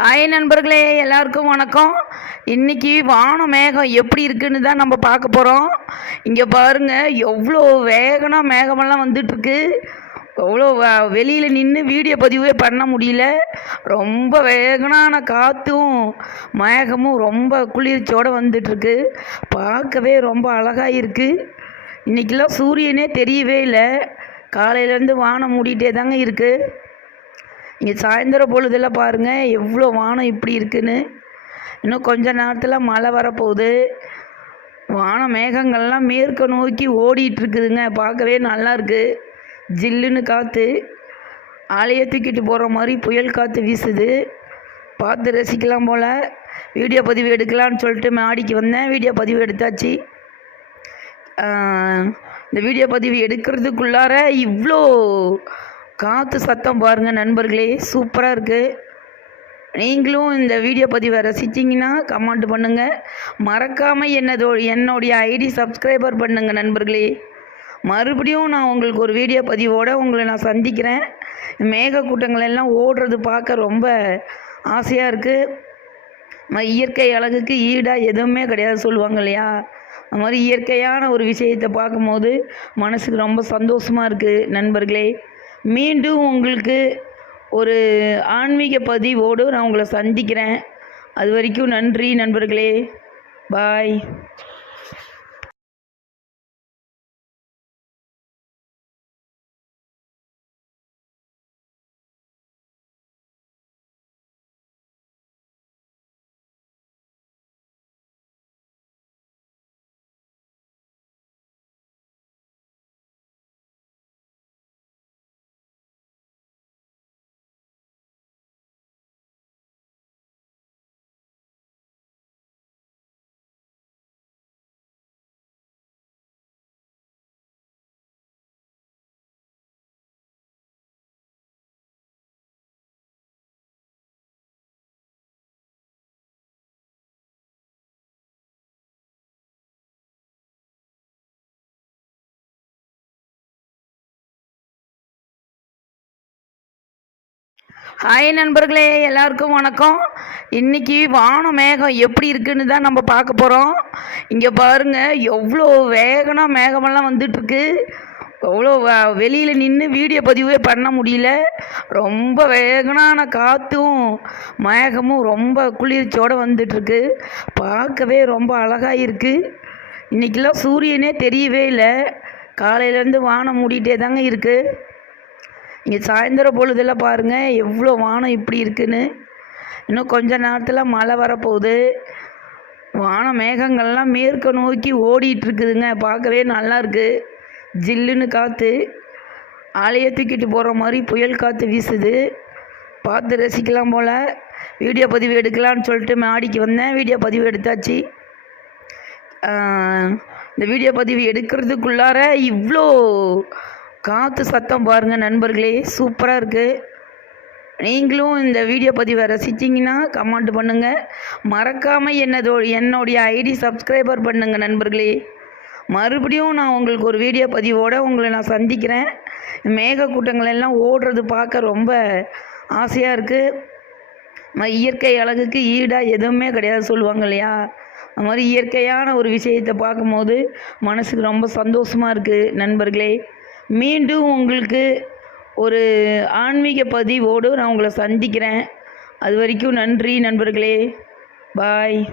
Hi நண்பர்களே எல்லாருக்கும் வணக்கம். இன்றைக்கி வானம் மேகம் எப்படி இருக்குன்னு தான் நம்ம பார்க்க போகிறோம் இங்கே பாருங்க எவ்வளோ வேகனாக மேகமெல்லாம் வந்துட்டுருக்கு. எவ்வளோ வெளியில் நின்று வீடியோ பதிவே பண்ண முடியல. ரொம்ப வேகனான காற்றும் மேகமும் ரொம்ப குளிர்ச்சியோடு வந்துட்டுருக்கு. பார்க்கவே ரொம்ப அழகாக இருக்குது இன்றைக்கெல்லாம் சூரியனே தெரியவே இல்லை. காலையிலேருந்து வானம் மூடிட்டே தாங்க இருக்குது இங்கே சாயந்தர பொழுதெல்லாம் பாருங்கள் எவ்வளோ வானம் இப்படி இருக்குன்னு. இன்னும் கொஞ்ச நேரத்தில் மழை வரப்போகுது. வான மேகங்கள்லாம் மேற்க நோக்கி ஓடிட்டு இருக்குதுங்க. பார்க்கவே நல்லா இருக்குது ஜில்லுன்னு காற்று ஆலையை தூக்கிட்டு போகிற மாதிரி புயல் காற்று வீசுது. பார்த்து ரசிக்கலாம் போல். வீடியோ பதிவு எடுக்கலான்னு சொல்லிட்டு மாடிக்கு வந்தேன். வீடியோ பதிவு எடுத்தாச்சு. இந்த வீடியோ பதிவு எடுக்கிறதுக்குள்ளார இவ்வளோ காற்று சத்தம் பாருங்கள் நண்பர்களே சூப்பராக இருக்குது நீங்களும் இந்த வீடியோ பதிவை ரசிச்சிங்கன்னா கமெண்ட் பண்ணுங்கள் மறக்காமல் என்னதோ என்னுடைய ஐடி சப்ஸ்கிரைபர் பண்ணுங்கள் நண்பர்களே. மறுபடியும் நான் உங்களுக்கு ஒரு வீடியோ பதிவோடு உங்களை நான் சந்திக்கிறேன். மேகக்கூட்டங்கள் எல்லாம் ஓடுறது பார்க்க ரொம்ப ஆசையாக இருக்குது இயற்கை அழகுக்கு ஈடாக எதுவுமே கிடையாது சொல்லுவாங்க இல்லையா? அது மாதிரி இயற்கையான ஒரு விஷயத்தை பார்க்கும்போது மனசுக்கு ரொம்ப சந்தோஷமாக இருக்குது நண்பர்களே. மீண்டும் உங்களுக்கு ஒரு ஆன்மீக பதிவோடு நான் உங்களை சந்திக்கிறேன். அது வரைக்கும் நன்றி நண்பர்களே. பாய். ஹாய் நண்பர்களே எல்லாருக்கும் வணக்கம். இன்னைக்கு வானம் மேகம் எப்படி இருக்குன்னு தான் நம்ம பார்க்க போகிறோம் இங்கே பாருங்கள் எவ்வளோ வேகனாக மேகமெல்லாம் வந்துட்டுருக்கு. எவ்வளோ வெளியில் நின்று வீடியோ பதிவே பண்ண முடியல. ரொம்ப வேகனான காற்றும் மேகமும் ரொம்ப குளிர்ச்சியோடு வந்துட்டுருக்கு. பார்க்கவே ரொம்ப அழகாக இருக்குது இன்றைக்கெல்லாம் சூரியனே தெரியவே இல்லை. காலையிலேருந்து வானம் மூடிட்டே தாங்க இருக்குது இங்கே சாயந்தரம் பொழுதெல்லாம் பாருங்கள் எவ்வளோ வானம் இப்படி இருக்குன்னு. இன்னும் கொஞ்ச நேரத்தில் மழை வரப்போகுது. வான மேகங்கள்லாம் மேற்க நோக்கி ஓடிட்டு இருக்குதுங்க. பார்க்கவே நல்லாயிருக்கு ஜில்லுன்னு காற்று ஆலையை தூக்கிட்டு போகிற மாதிரி புயல் காற்று வீசுது. பார்த்து ரசிக்கலாம் போல். வீடியோ பதிவு எடுக்கலான்னு சொல்லிட்டு மாடிக்கு வந்தேன். வீடியோ பதிவு எடுத்தாச்சு. இந்த வீடியோ பதிவு எடுக்கிறதுக்குள்ளார இவ்வளோ காற்று சத்தம் பாருங்கள் நண்பர்களே. சூப்பராக இருக்குது நீங்களும் இந்த வீடியோ பதிவை ரசிச்சிங்கன்னா கமெண்ட் பண்ணுங்கள் மறக்காமல் என்னதோ என்னுடைய ஐடி சப்ஸ்கிரைபர் பண்ணுங்கள் நண்பர்களே. மறுபடியும் நான் உங்களுக்கு ஒரு வீடியோ பதிவோடு உங்களை நான் சந்திக்கிறேன். மேகக்கூட்டங்கள் எல்லாம் ஓடுறது பார்க்க ரொம்ப ஆசையாக இருக்குது இயற்கை அழகுக்கு ஈடாக எதுவுமே கிடையாது சொல்லுவாங்க இல்லையா? அது மாதிரி இயற்கையான ஒரு விஷயத்தை பார்க்கும்போது மனசுக்கு ரொம்ப சந்தோஷமாக இருக்குது நண்பர்களே. மீண்டும் உங்களுக்கு ஒரு ஆன்மீக பதிவோடு நான் உங்களை சந்திக்கிறேன். அது வரைக்கும் நன்றி நண்பர்களே. பாய்.